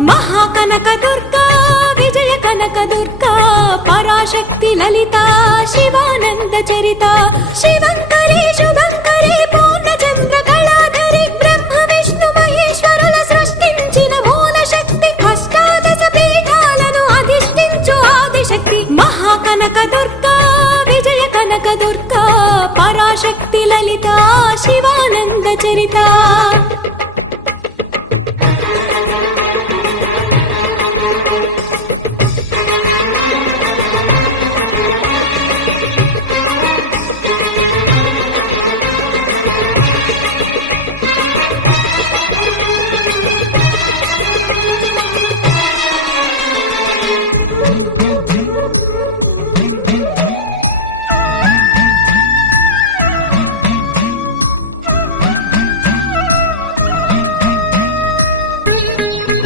महाकनक दुर्गा विजय कनक दुर्गा पराशक्ति ललिता शिवानंद चरिता शिवंकरी शुभंकरी पूर्णचंद्र कलाधरी ब्रह्म विष्णु महेश्वरुల సృష్టించిన మూల శక్తి అష్టాదశ పీఠాలను అధిష్ఠించు ఆదిశక్తి महाकनक दुर्गा विजय कनक दुर्गा पराशक्ति ललिता शिवानंद चरिता।